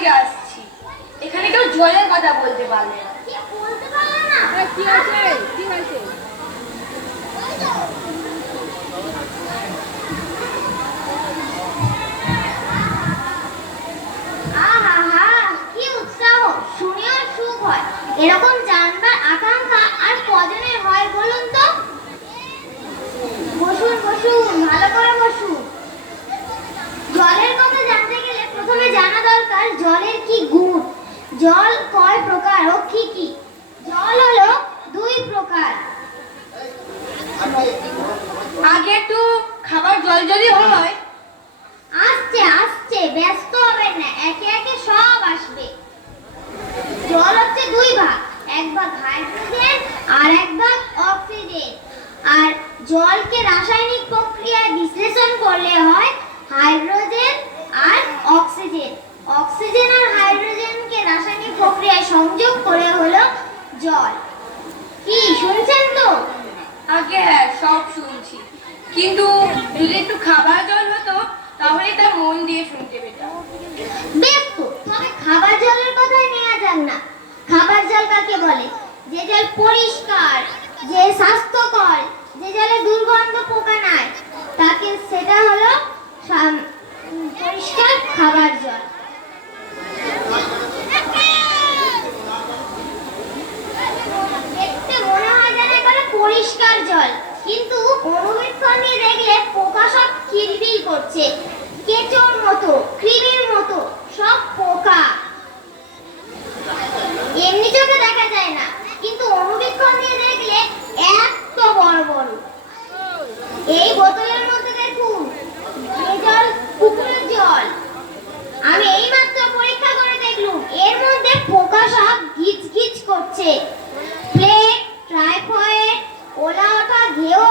থেকে আসছি, এখানে কেউ জলের কথা বলতে পারলে না। কি আছে? কি হয়েছে? কি উৎসাহ, শুনেও সুখ হয়। এরকম জানবার আকাঙ্ক্ষা আর কজনের হয় বলুন তো? বসুন বসুন, ভালো করে বসুন। জলের কথা জানতে গেলে প্রথমে জানা দরকার জলের কি গুণ, জল কয় প্রকার ও কি কি। জল হলো দুই প্রকার। আগে একটু খাবার জল যদি হয়। আসছে আসছে, ব্যস্ত হবেন না, একে একে সব আসবে। জল হচ্ছে দুই ভাগ, এক ভাগ হাইড্রোজেন আর এক ভাগ অক্সিজেন। আর জলকে রাসায়নিক প্রক্রিয়ায় বিশ্লেষণ করলে হয় হাইড্রোজেন আর অক্সিজেন। অক্সিজেন আর হাইড্রোজেনকে রাসায়নিক প্রক্রিয়ায় সংযোগ করে হলো জল। কি শুনছেন তো? আগে হ্যাঁ, সব শুনছি, কিন্তু যদি একটু খাবার জল হতো তাহলে তা মন দিয়ে শুনতে পেতাম। বেশ তো, তবে খাবার জলের কথাই নেওয়া যাক না। খাবার জল কাকে বলে? যে জল পরিষ্কার, যে স্বাস্থ্যকর, যে জলে দুর্গন্ধ পোকা নাই, তাকে সেটা হলো পরিষ্কার খাবার জল। দেখতে মনে হয় যেন একেবারে পরিষ্কার জল, কিন্তু অনুবীক্ষণ দিয়ে দেখলে পোকা সব কিলবিল করছে। কেঁচোর মতো, কৃমির মতো সব পোকা। এমনি চোখে দেখা যায় না, কিন্তু অনুবীক্ষণ দিয়ে দেখলে এত বড় বড়। এই বোতলের মধ্যে দেখুন, এই জল পুকুরের জল। আমি এইমাত্র পরীক্ষা করে দেখলুম, এর মধ্যে পোকা সব গিজ গিজ করছে। প্লেগ, টাইফয়েড, ওলা ওঠা, ঘেও